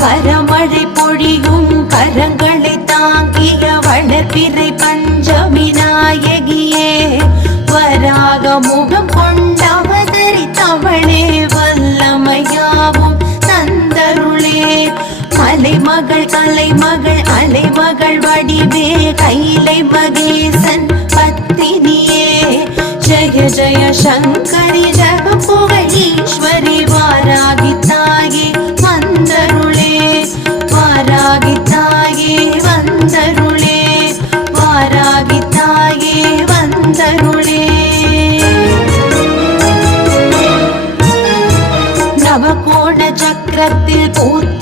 வரமழை பொழியும் கரங்களை தாங்கிய வளர்பிறை பஞ்சமி நாயகியே வராக முகம் கொண்டவதரித்தவளே வல்லமையாவும் தந்தருளே மலைமகள் கலைமகள் அலைமகள் வடிவே கைலை மகேசன் பத்தினியே ஜய ஜய சங்கரி ஜக புகழ் ஈஸ்வரி வாராகி தாயே வந்தருளே வாராகி தாயே வந்தருளே வாராகி தாயே வந்தருளே நவகோண சக்கரத்தில் பூத்த